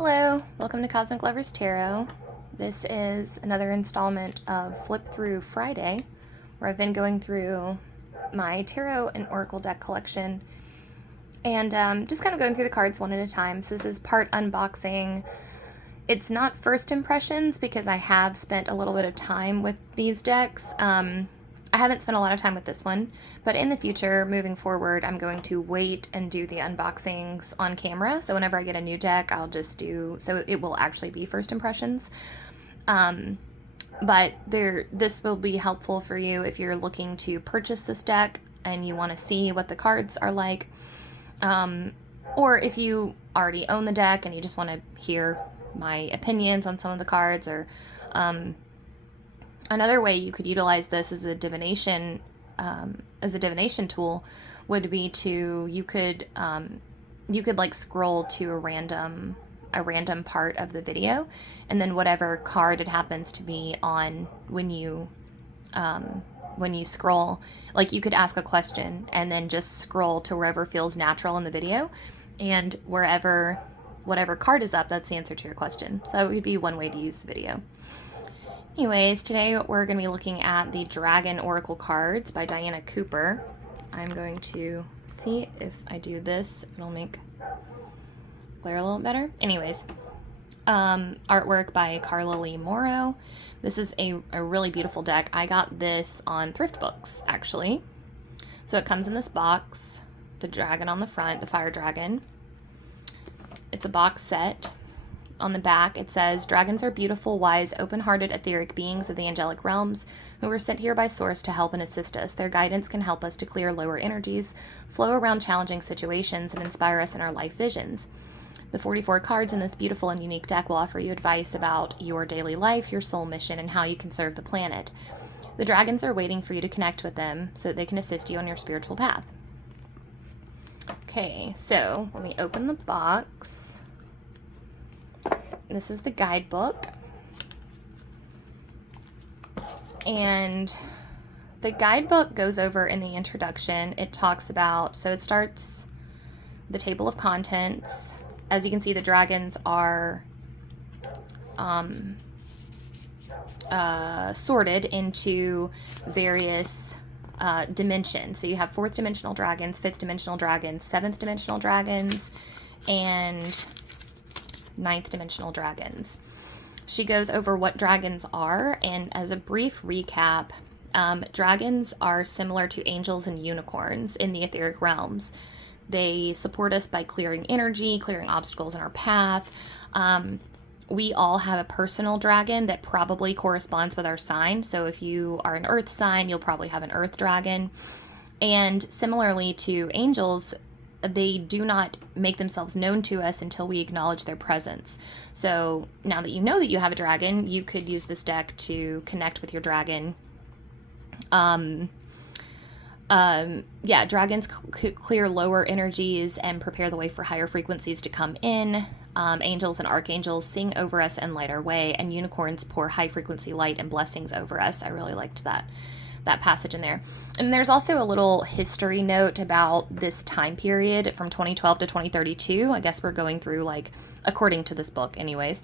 Hello, welcome to Cosmic Lovers Tarot. This is another installment of Flip Through Friday, where I've been going through my tarot and oracle deck collection and just kind of going through the cards one at a time. So this is part unboxing. It's not first impressions because I have spent a little bit of time with these decks. I haven't spent a lot of time with this one, but in the future, moving forward, I'm going to wait and do the unboxings on camera. So whenever I get a new deck, I'll just do, so it will actually be first impressions. But this will be helpful for you if you're looking to purchase this deck and you want to see what the cards are like. Or if you already own the deck and you just want to hear my opinions on some of the cards, or another way you could utilize this as a divination tool would be you could like scroll to a random part of the video, and then whatever card it happens to be on when you scroll, like you could ask a question and then just scroll to wherever feels natural in the video, and whatever card is up, that's the answer to your question. So that would be one way to use the video. Anyways, today we're going to be looking at the Dragon Oracle cards by Diana Cooper. I'm going to see if I do this, if it'll make glare a little better. Anyways, artwork by Carla Lee Morrow. This is a really beautiful deck. I got this on Thrift Books, actually. So it comes in this box, the dragon on the front, the fire dragon. It's a box set. On the back, it says, "Dragons are beautiful, wise, open-hearted, etheric beings of the angelic realms who were sent here by Source to help and assist us. Their guidance can help us to clear lower energies, flow around challenging situations, and inspire us in our life visions. The 44 cards in this beautiful and unique deck will offer you advice about your daily life, your soul mission, and how you can serve the planet. The dragons are waiting for you to connect with them so that they can assist you on your spiritual path." Okay, so let me open the box. This is the guidebook, and the guidebook goes over in the introduction. It talks about, so it starts the table of contents. As you can see, the dragons are sorted into various dimensions. So you have 4th dimensional dragons, 5th dimensional dragons, 7th dimensional dragons, and 9th dimensional dragons. She goes over what dragons are, and as a brief recap, dragons are similar to angels and unicorns in the etheric realms. They support us by clearing energy, clearing obstacles in our path. We all have a personal dragon that probably corresponds with our sign. So if you are an earth sign, you'll probably have an earth dragon. And similarly to angels, they do not make themselves known to us until we acknowledge their presence. So now that you know that you have a dragon, you could use this deck to connect with your dragon. Dragons clear lower energies and prepare the way for higher frequencies to come in. Angels and archangels sing over us and light our way, and unicorns pour high frequency light and blessings over us. I really liked that passage in there. And there's also a little history note about this time period from 2012 to 2032. I guess we're going through, like, according to this book anyways,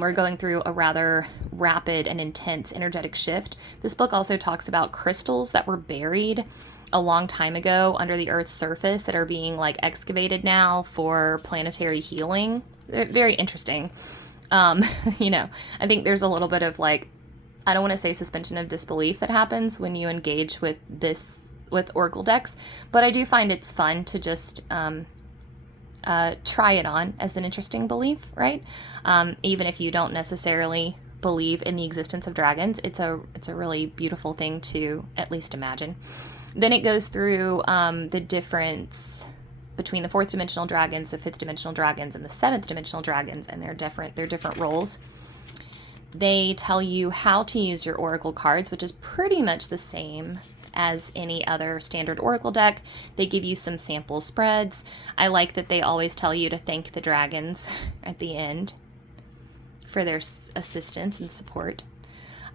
we're going through a rather rapid and intense energetic shift. This book also talks about crystals that were buried a long time ago under the Earth's surface that are being, like, excavated now for planetary healing. They're very interesting. I think there's a little bit of, like, I don't want to say suspension of disbelief that happens when you engage with oracle decks, but I do find it's fun to just try it on as an interesting belief, right? Even if you don't necessarily believe in the existence of dragons, it's a really beautiful thing to at least imagine. Then it goes through the difference between the 4th dimensional dragons, the 5th dimensional dragons, and the 7th dimensional dragons, and their different roles. They tell you how to use your oracle cards, which is pretty much the same as any other standard oracle deck. They give you some sample spreads. I like that they always tell you to thank the dragons at the end for their assistance and support.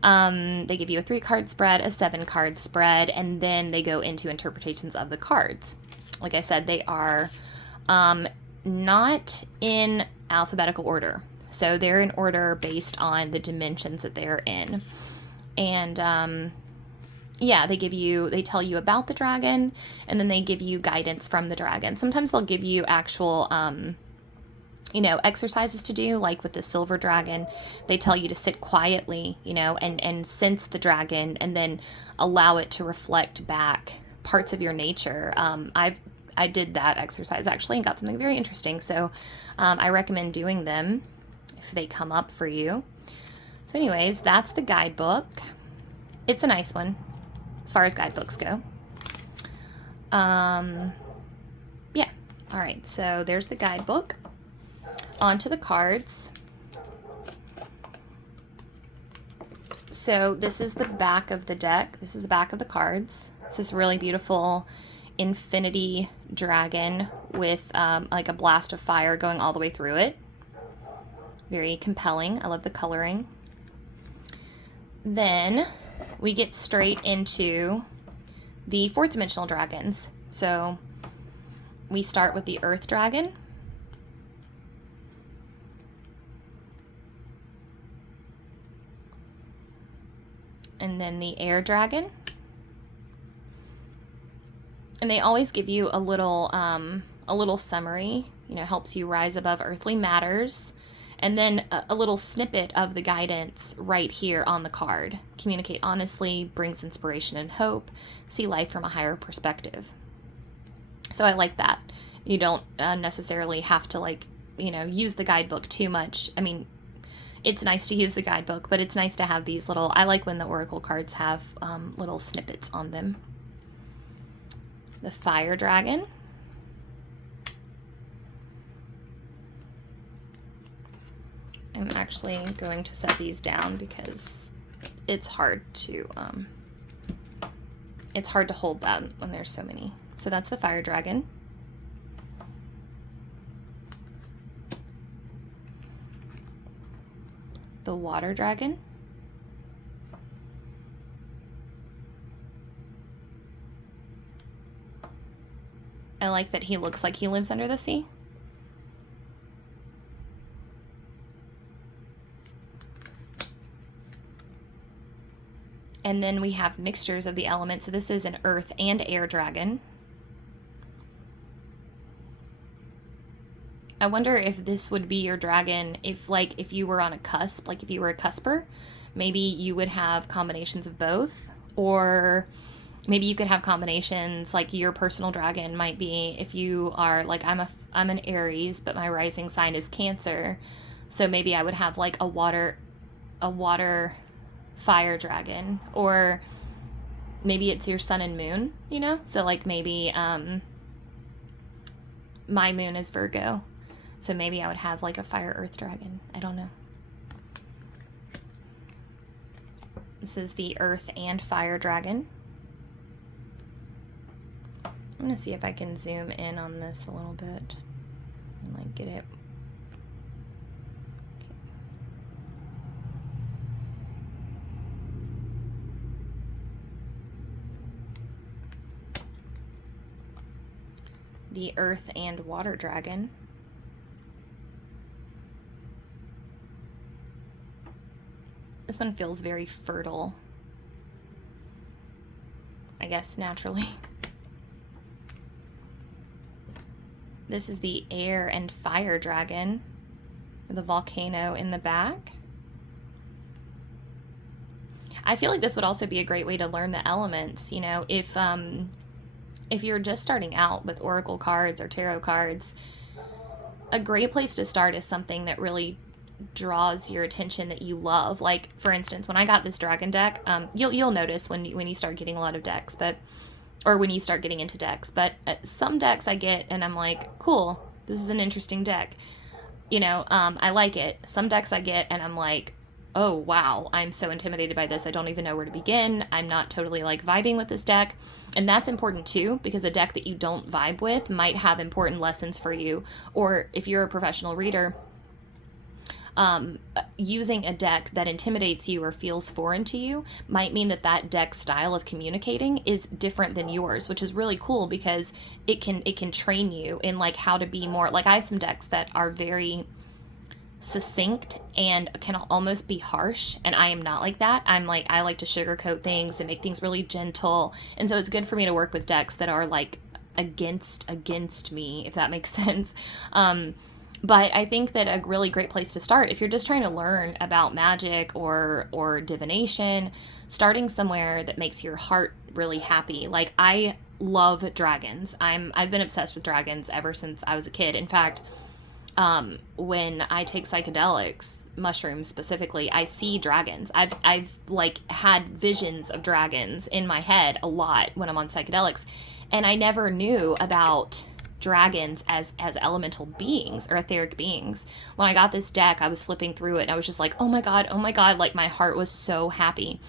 They give you a 3-card spread, a 7-card spread, and then they go into interpretations of the cards. Like I said, they are not in alphabetical order. So they're in order based on the dimensions that they're in. And yeah, they tell you about the dragon, and then they give you guidance from the dragon. Sometimes they'll give you actual exercises to do, like with the silver dragon. They tell you to sit quietly, and sense the dragon, and then allow it to reflect back parts of your nature. I did that exercise actually and got something very interesting. So I recommend doing them if they come up for you. So anyways, that's the guidebook. It's a nice one as far as guidebooks go. Yeah. All right. So there's the guidebook. On to the cards. So this is the back of the deck. This is the back of the cards. It's this really beautiful infinity dragon with like a blast of fire going all the way through it. Very compelling. I love the coloring. Then we get straight into the fourth dimensional dragons. So we start with the earth dragon. And then the air dragon. And they always give you a little summary, helps you rise above earthly matters. And then a little snippet of the guidance right here on the card. Communicate honestly, brings inspiration and hope, see life from a higher perspective. So I like that. You don't necessarily have to use the guidebook too much. I mean, it's nice to use the guidebook, but it's nice to have these little, I like when the oracle cards have little snippets on them. The fire dragon. I'm actually going to set these down because it's hard to hold them when there's so many. So that's the fire dragon. The water dragon. I like that he looks like he lives under the sea. And then we have mixtures of the elements. So this is an earth and air dragon. I wonder if this would be your dragon if you were on a cusp, like if you were a cusper, maybe you would have combinations of both, or maybe you could have combinations like your personal dragon might be if you are like, I'm an Aries, but my rising sign is Cancer. So maybe I would have like a water fire dragon, or maybe it's your sun and moon, so like maybe my moon is Virgo, so maybe I would have like a fire earth dragon. I don't know. This is the earth and fire dragon. I'm gonna see if I can zoom in on this a little bit and get it. The earth and water dragon. This one feels very fertile, I guess, naturally. This is the air and fire dragon with a volcano in the back. I feel like this would also be a great way to learn the elements, if you're just starting out with oracle cards or tarot cards. A great place to start is something that really draws your attention, that you love. Like, for instance, when I got this dragon deck, you'll notice when you start getting a lot of decks, or when you start getting into decks, but some decks I get and I'm like, cool, this is an interesting deck. I like it. Some decks I get and I'm like, oh wow, I'm so intimidated by this, I don't even know where to begin. I'm not totally vibing with this deck. And that's important too, because a deck that you don't vibe with might have important lessons for you. Or if you're a professional reader, using a deck that intimidates you or feels foreign to you might mean that deck's style of communicating is different than yours, which is really cool because it can train you in how to be more, I have some decks that are very succinct and can almost be harsh, and I am not like that. I'm like, I like to sugarcoat things and make things really gentle, and so it's good for me to work with decks that are like against me, if that makes sense. But I think that a really great place to start, if you're just trying to learn about magic or divination, starting somewhere that makes your heart really happy. Like, I love dragons. I've been obsessed with dragons ever since I was a kid. In fact, when I take psychedelics, mushrooms specifically, I see dragons. I've like had visions of dragons in my head a lot when I'm on psychedelics, and I never knew about dragons as elemental beings or etheric beings. When I got this deck, I was flipping through it and I was just like, oh my god, like my heart was so happy.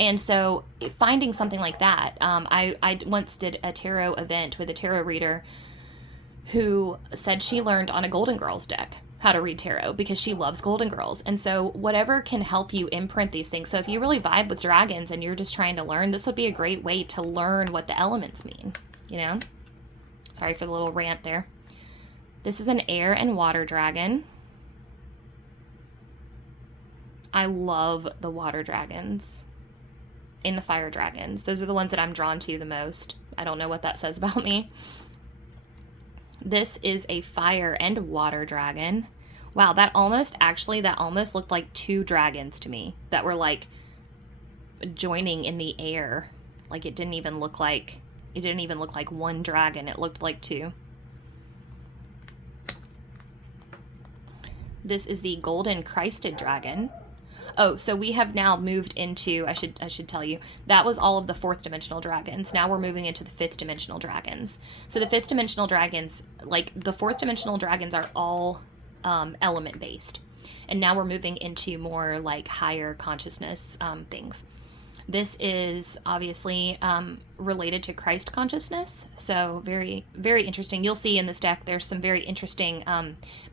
And so finding something like that, I once did a tarot event with a tarot reader who said she learned on a Golden Girls deck how to read tarot because she loves Golden Girls. And so whatever can help you imprint these things. So if you really vibe with dragons and you're just trying to learn, this would be a great way to learn what the elements mean, you know? Sorry for the little rant there. This is an air and water dragon. I love the water dragons and the fire dragons. Those are the ones that I'm drawn to the most. I don't know what that says about me. This is a fire and water dragon. Wow, that almost looked like two dragons to me that were like joining in the air. Like it didn't even look like one dragon. It looked like two. This is the golden Christed dragon. Oh, so we have now moved into, I should tell you, that was all of the 4th dimensional dragons. Now we're moving into the 5th dimensional dragons. So the 5th dimensional dragons, like the 4th dimensional dragons, are all element based. And now we're moving into more like higher consciousness things. This is obviously related to Christ consciousness. So very, very interesting. You'll see in this deck there's some very interesting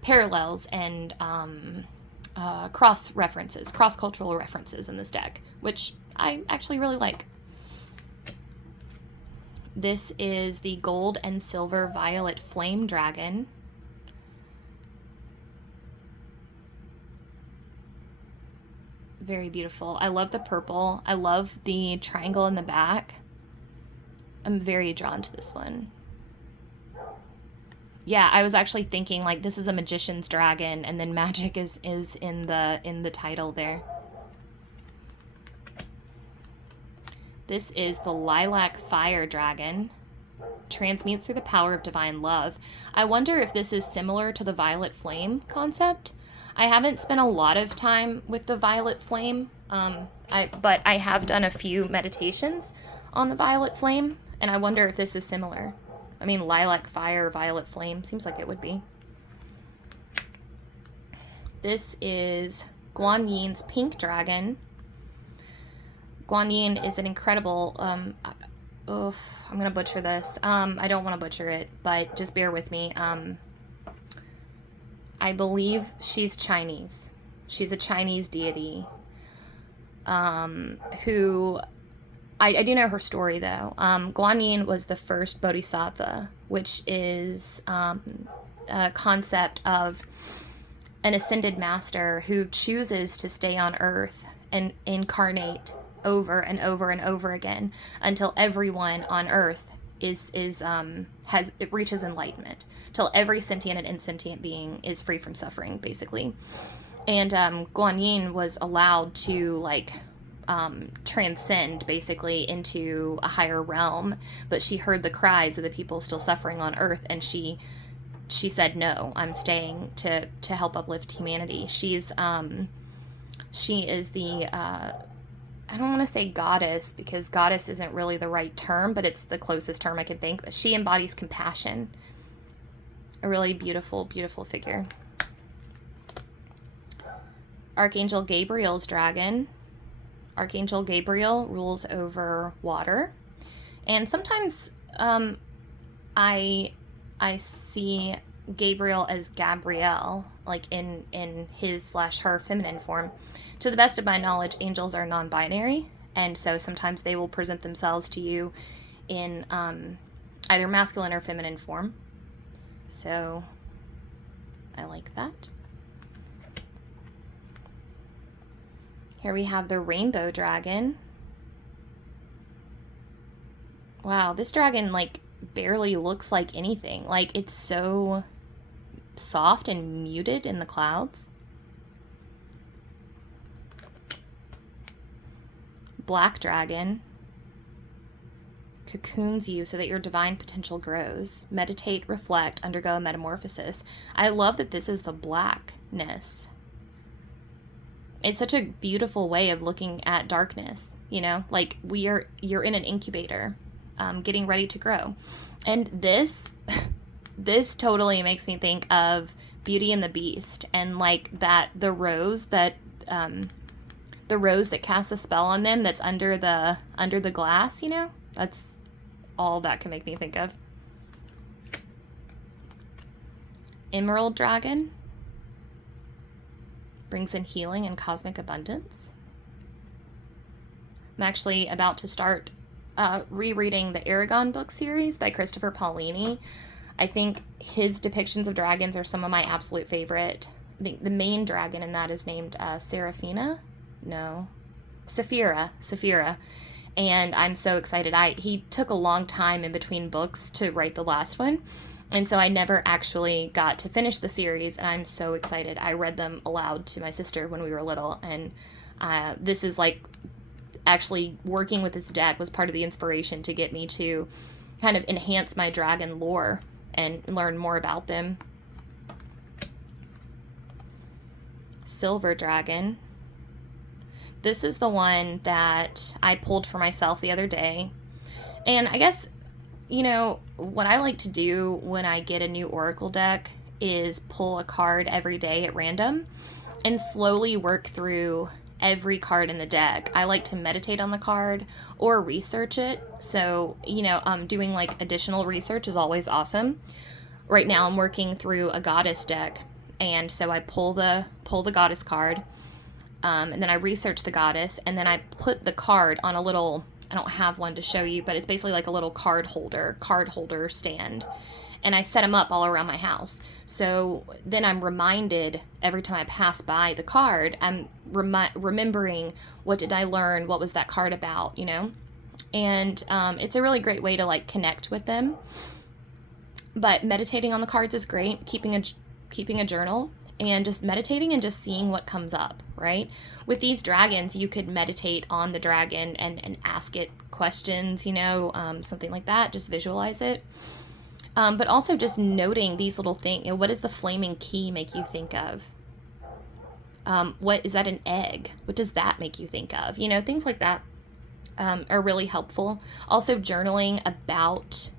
parallels and cross-cultural references in this deck, which I actually really like. This is the gold and silver violet flame dragon. Very beautiful. I love the purple. I love the triangle in the back. I'm very drawn to this one. Yeah, I was actually thinking like this is a magician's dragon, and then magic is in the title there. This is the lilac fire dragon. Transmutes through the power of divine love. I wonder if this is similar to the violet flame concept. I haven't spent a lot of time with the violet flame, but I have done a few meditations on the violet flame, and I wonder if this is similar. I mean, lilac fire, violet flame, seems like it would be. This is Guan Yin's pink dragon. Guan Yin is an incredible, I'm going to butcher this. I don't want to butcher it, but just bear with me. I believe she's Chinese. She's a Chinese deity who... I do know her story, though. Guan Yin was the first bodhisattva, which is a concept of an ascended master who chooses to stay on Earth and incarnate over and over and over again until everyone on Earth reaches enlightenment, till every sentient and insentient being is free from suffering, basically. And Guan Yin was allowed to transcend basically into a higher realm, but she heard the cries of the people still suffering on Earth, and she said, no, I'm staying to help uplift humanity. She is the I don't want to say goddess, because goddess isn't really the right term, but it's the closest term I can think. But she embodies compassion. A really beautiful, beautiful figure. Archangel Gabriel's dragon. Archangel Gabriel rules over water. And sometimes I see Gabriel as Gabrielle, like in his/her feminine form. To the best of my knowledge, angels are non-binary, and so sometimes they will present themselves to you in either masculine or feminine form. So I like that. Here we have the rainbow dragon. Wow, this dragon like barely looks like anything. Like it's so soft and muted in the clouds. Black dragon. Cocoons you so that your divine potential grows. Meditate, reflect, undergo a metamorphosis. I love that this is the blackness. It's such a beautiful way of looking at darkness, you know, like you're in an incubator, getting ready to grow. And this totally makes me think of Beauty and the Beast, and like that the rose that casts a spell on them that's under the glass, you know? That's all that can make me think of. Emerald dragon brings in healing and cosmic abundance. I'm actually about to start rereading the Eragon book series by Christopher Paolini. I think his depictions of dragons are some of my absolute favorite. I think the main dragon in that is named Saphira. And I'm so excited. He took a long time in between books to write the last one, and so I never actually got to finish the series, and I'm so excited. I read them aloud to my sister when we were little, and this is like actually working with this deck was part of the inspiration to get me to kind of enhance my dragon lore and learn more about them. Silver dragon. This is the one that I pulled for myself the other day. And I guess, you know, what I like to do when I get a new Oracle deck is pull a card every day at random and slowly work through every card in the deck. I like to meditate on the card or research it. So, you know, doing like additional research is always awesome. Right now I'm working through a goddess deck, and so I pull the goddess card. And then I research the goddess, and then I put the card on a little, I don't have one to show you, but it's basically like a little card holder stand. And I set them up all around my house. So then I'm reminded every time I pass by the card, I'm remembering, what did I learn? What was that card about, you know? And it's a really great way to like connect with them. But meditating on the cards is great. Keeping a journal and just meditating and just seeing what comes up, right? With these dragons, you could meditate on the dragon and ask it questions, you know, something like that. Just visualize it. But also just noting these little things. You know, what does the flaming key make you think of? What is that, an egg? What does that make you think of? You know, things like that are really helpful. Also journaling about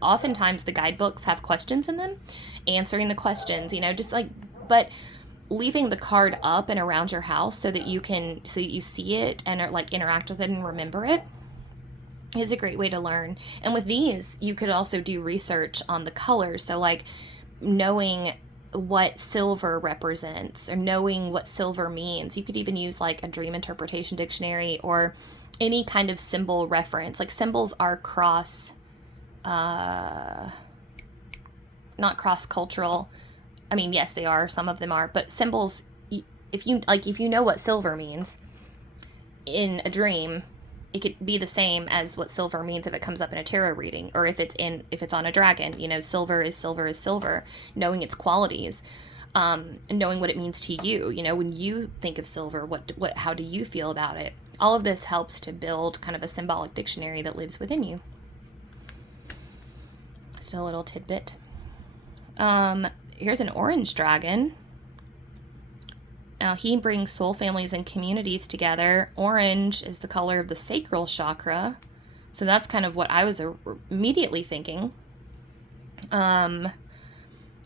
oftentimes the guidebooks have questions in them, answering the questions, you know, just like, but leaving the card up and around your house so that you see it and like interact with it and remember it is a great way to learn. And with these, you could also do research on the colors. So like knowing what silver represents or knowing what silver means. You could even use like a dream interpretation dictionary or any kind of symbol reference. Like symbols are not cross-cultural. I mean, yes, they are. Some of them are. But symbols, if you know what silver means in a dream, it could be the same as what silver means if it comes up in a tarot reading, or if it's on a dragon. You know, silver is silver. Knowing its qualities, and knowing what it means to you. You know, when you think of silver, how do you feel about it? All of this helps to build kind of a symbolic dictionary that lives within you. Still a little tidbit. Here's an orange dragon. Now he brings soul families and communities together. Orange is the color of the sacral chakra. So that's kind of what I was immediately thinking. And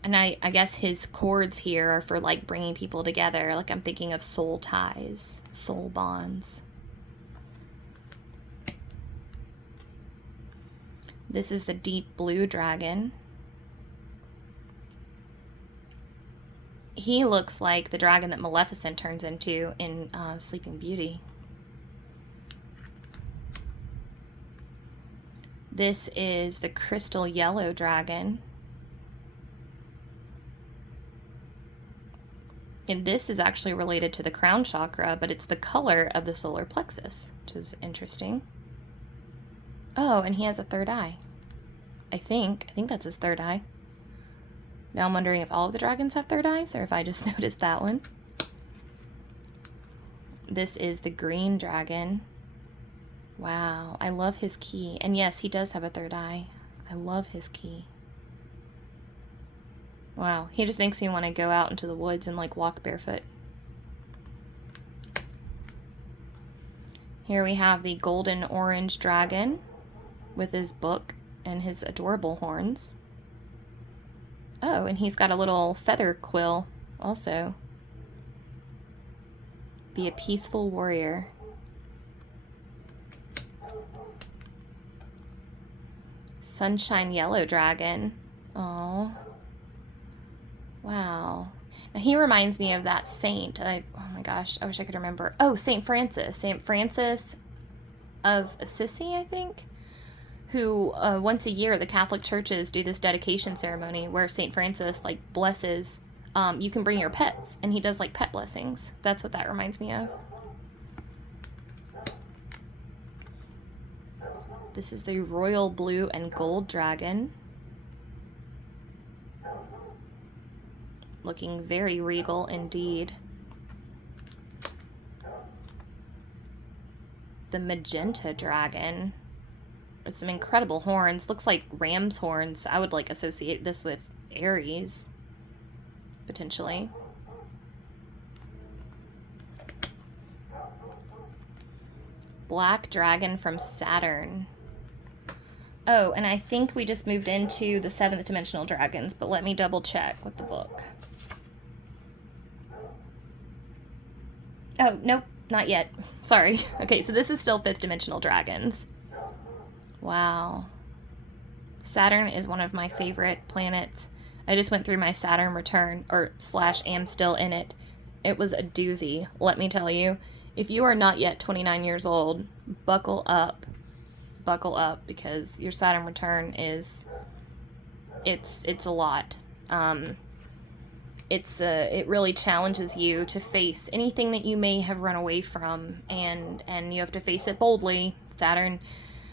I guess his chords here are for like bringing people together. Like I'm thinking of soul ties, soul bonds. This is the deep blue dragon. He looks like the dragon that Maleficent turns into in Sleeping Beauty. This is the crystal yellow dragon. And this is actually related to the crown chakra, but it's the color of the solar plexus, which is interesting. Oh, and he has a third eye. I think that's his third eye. Now I'm wondering if all of the dragons have third eyes or if I just noticed that one. This is the green dragon. Wow, I love his key. And yes, he does have a third eye. I love his key. Wow, he just makes me want to go out into the woods and like walk barefoot. Here we have the golden orange dragon with his book and his adorable horns. Oh, and he's got a little feather quill also. Be a peaceful warrior. Sunshine yellow dragon. Oh. Wow. Now he reminds me of that saint. Oh my gosh, I wish I could remember. Oh, Saint Francis. Saint Francis of Assisi, I think. Who once a year the Catholic churches do this dedication ceremony where Saint Francis like blesses. You can bring your pets, and he does like pet blessings. That's what that reminds me of. This is the royal blue and gold dragon. Looking very regal indeed. The magenta dragon. With some incredible horns. Looks like ram's horns. I would like associate this with Aries. Potentially. Black dragon from Saturn. Oh, and I think we just moved into the 7th dimensional dragons, but let me double check with the book. Oh, nope, not yet. Sorry. Okay, so this is still 5th dimensional dragons. Wow. Saturn is one of my favorite planets. I just went through my Saturn return, or / am still in it. It was a doozy, let me tell you. If you are not yet 29 years old, buckle up. Buckle up, because your Saturn return is, it's a lot. It really challenges you to face anything that you may have run away from, and you have to face it boldly. Saturn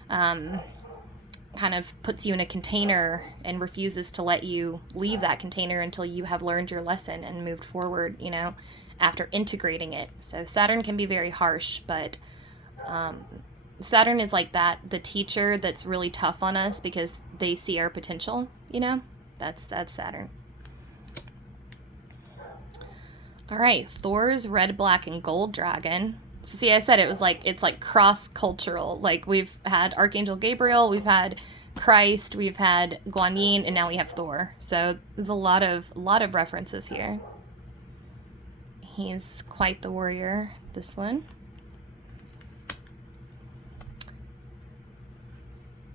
kind of puts you in a container and refuses to let you leave that container until you have learned your lesson and moved forward, you know, after integrating it. So Saturn can be very harsh, but Saturn is like that, the teacher that's really tough on us because they see our potential, you know? That's Saturn. All right, Thor's red, black, and gold dragon. So see, I said it's like cross-cultural. Like we've had Archangel Gabriel, we've had Christ, we've had Guan Yin, and now we have Thor. So there's a lot of references here. He's quite the warrior, this one.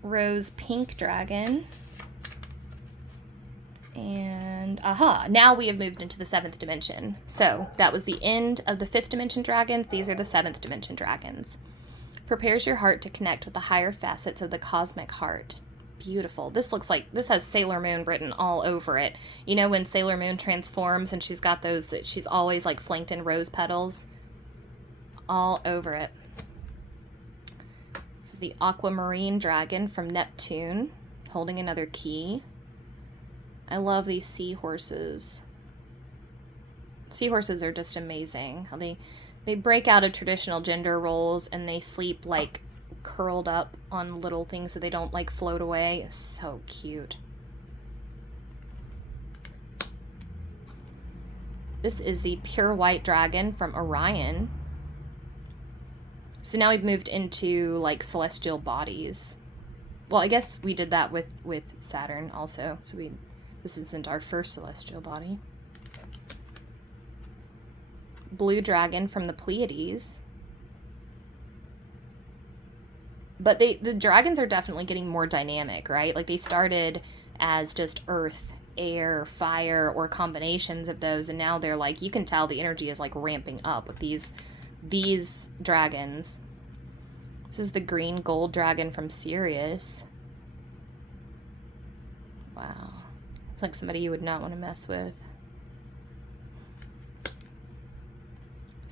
Rose pink dragon. And now we have moved into the 7th dimension. So that was the end of the 5th dimension dragons. These are the 7th dimension dragons. Prepares your heart to connect with the higher facets of the cosmic heart. Beautiful. This has Sailor Moon written all over it. You know when Sailor Moon transforms and she's got those, she's always like flanked in rose petals? All over it. This is the aquamarine dragon from Neptune, holding another key. I love these seahorses. Seahorses are just amazing. How they break out of traditional gender roles and they sleep like curled up on little things so they don't like float away. It's so cute. This is the pure white dragon from Orion. So now we've moved into like celestial bodies. Well, I guess we did that with Saturn also. So this isn't our first celestial body. Blue dragon from the Pleiades. But the dragons are definitely getting more dynamic, right? Like they started as just earth, air, fire, or combinations of those, and now they're like, you can tell the energy is like ramping up with these dragons. This is the green gold dragon from Sirius. Wow. It's like somebody you would not want to mess with.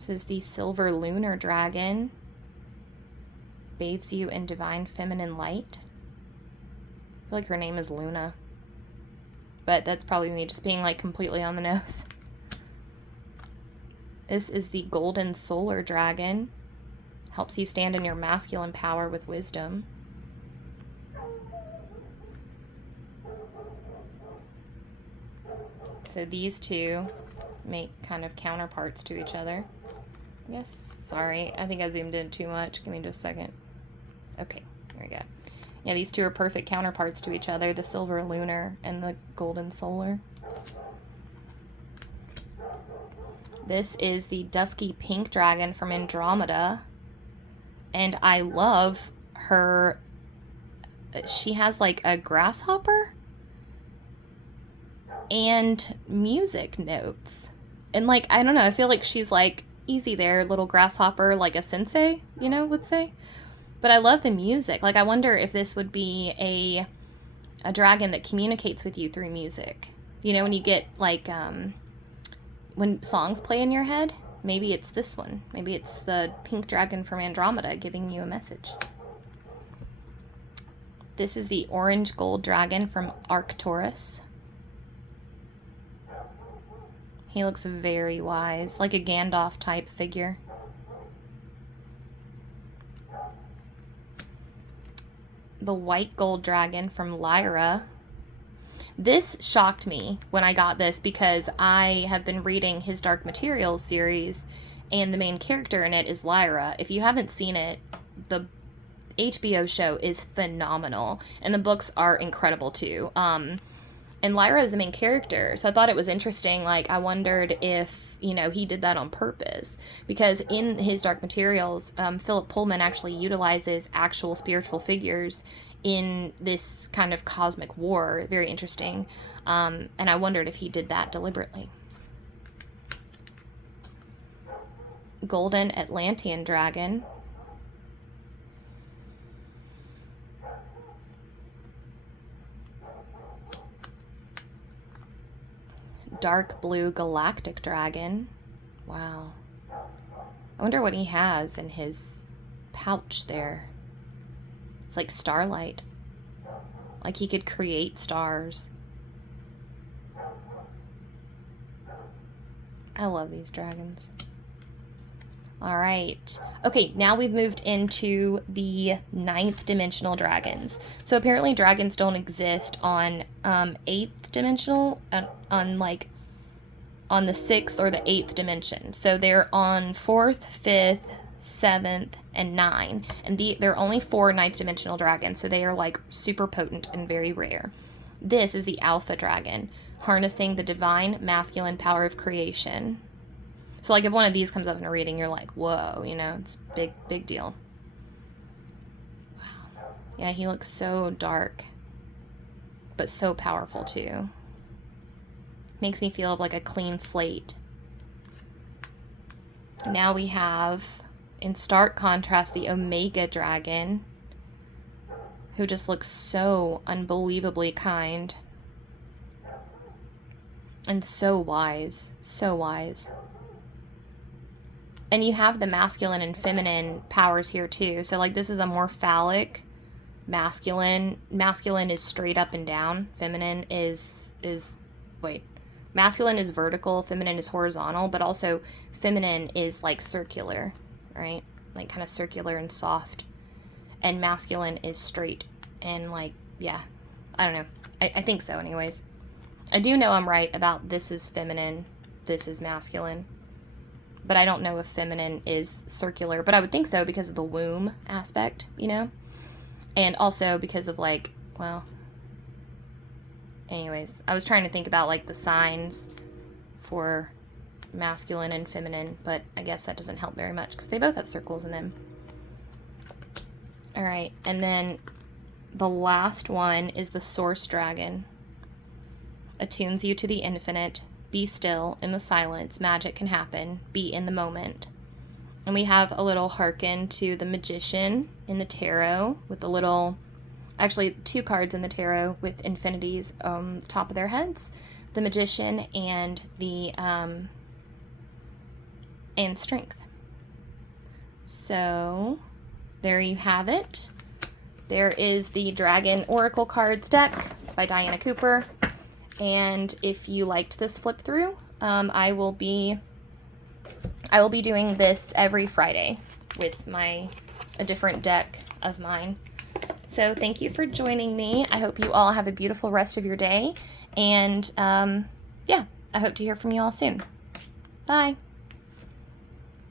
This is the Silver Lunar Dragon. Bathes you in divine feminine light. I feel like her name is Luna. But that's probably me just being like completely on the nose. This is the Golden Solar Dragon. Helps you stand in your masculine power with wisdom. So these two make kind of counterparts to each other. Yes, sorry, I think I zoomed in too much. Give me just a second. Okay, there we go. Yeah, these two are perfect counterparts to each other, the Silver Lunar and the Golden Solar. This is the Dusky Pink Dragon from Andromeda. And I love her. She has like a grasshopper and music notes. And like, I don't know, I feel like she's like, easy there, little grasshopper, like a sensei, you know, would say. But I love the music. Like, I wonder if this would be a dragon that communicates with you through music. You know, when you get, like, when songs play in your head, maybe it's this one. Maybe it's the pink dragon from Andromeda giving you a message. This is the orange gold dragon from Arcturus. He looks very wise, like a Gandalf type figure. The white gold dragon from Lyra. This shocked me when I got this because I have been reading his Dark Materials series and the main character in it is Lyra. If you haven't seen it, the HBO show is phenomenal and the books are incredible too. And Lyra is the main character, so I thought it was interesting. Like, I wondered if, you know, he did that on purpose. Because in his Dark Materials, Philip Pullman actually utilizes actual spiritual figures in this kind of cosmic war. Very interesting. And I wondered if he did that deliberately. Golden Atlantean Dragon. Dark blue galactic dragon. Wow. I wonder what he has in his pouch there. It's like starlight. Like he could create stars. I love these dragons. All right. Okay, now we've moved into the 9th dimensional dragons. So apparently dragons don't exist on 8th dimensional, on the 6th or the 8th dimension. So they're on 4th, 5th, 7th, and 9. And there are only 4 9th dimensional dragons, so they are like super potent and very rare. This is the Alpha Dragon, harnessing the divine masculine power of creation. So like if one of these comes up in a reading, you're like, whoa, you know, it's big deal. Wow. Yeah, he looks so dark, but so powerful too. Makes me feel like a clean slate. Now we have, in stark contrast, the Omega Dragon, who just looks so unbelievably kind. And so wise, so wise. And you have the masculine and feminine powers here too. So like this is a more phallic masculine. Masculine is straight up and down. Feminine masculine is vertical, feminine is horizontal, but also feminine is like circular, right? Like kind of circular and soft. And masculine is straight and like, yeah, I don't know. I think so anyways. I do know I'm right about this is feminine, this is masculine. But I don't know if feminine is circular, but I would think so because of the womb aspect, you know? And also because of like, well, anyways, I was trying to think about like the signs for masculine and feminine, but I guess that doesn't help very much because they both have circles in them. All right, and then the last one is the Source Dragon. Attunes you to the infinite. Be still in the silence. Magic can happen. Be in the moment. And we have a little hearken to the Magician in the tarot with the little, actually 2 cards in the tarot with infinities on the top of their heads. The Magician and the and strength. So there you have it. There is the Dragon Oracle Cards deck by Diana Cooper. And if you liked this flip through, I will be doing this every Friday with a different deck of mine. So thank you for joining me. I hope you all have a beautiful rest of your day. And yeah, I hope to hear from you all soon. Bye.